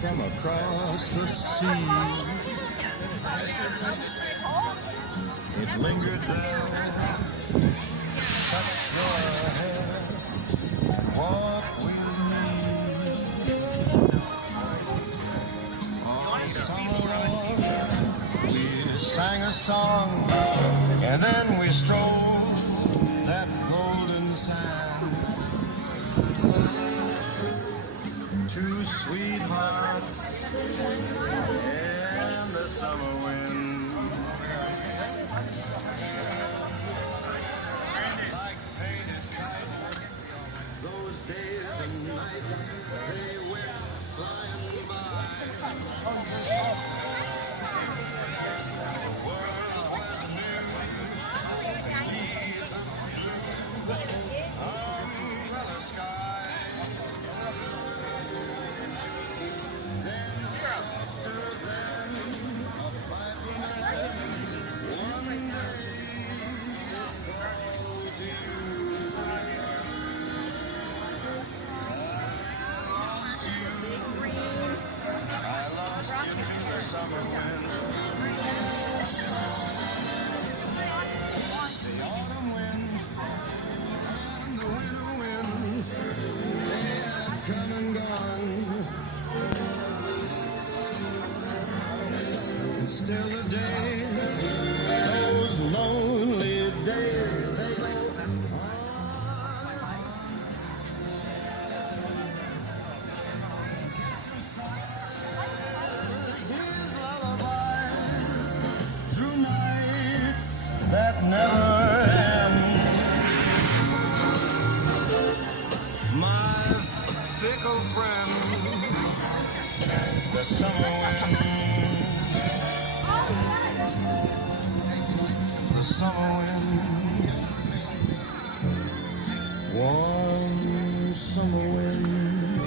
from across the sea. It lingered there, touched your hair, and walked with me. All summer long, we sang a song, and then we strolled that golden sand. Two sweethearts in the summer wind, like faded kites. Those days and nights, they went flying by. The world was new beneath the blue umbrella sky. Summer wind, the autumn wind, and the winter winds, they have come and gone. And still the days, those lonely days, they go on. That never end. My fickle friend, the summer wind, the summer wind, warm summer wind,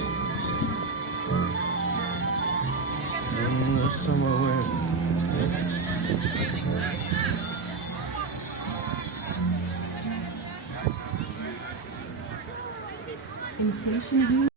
and the summer wind. Inflation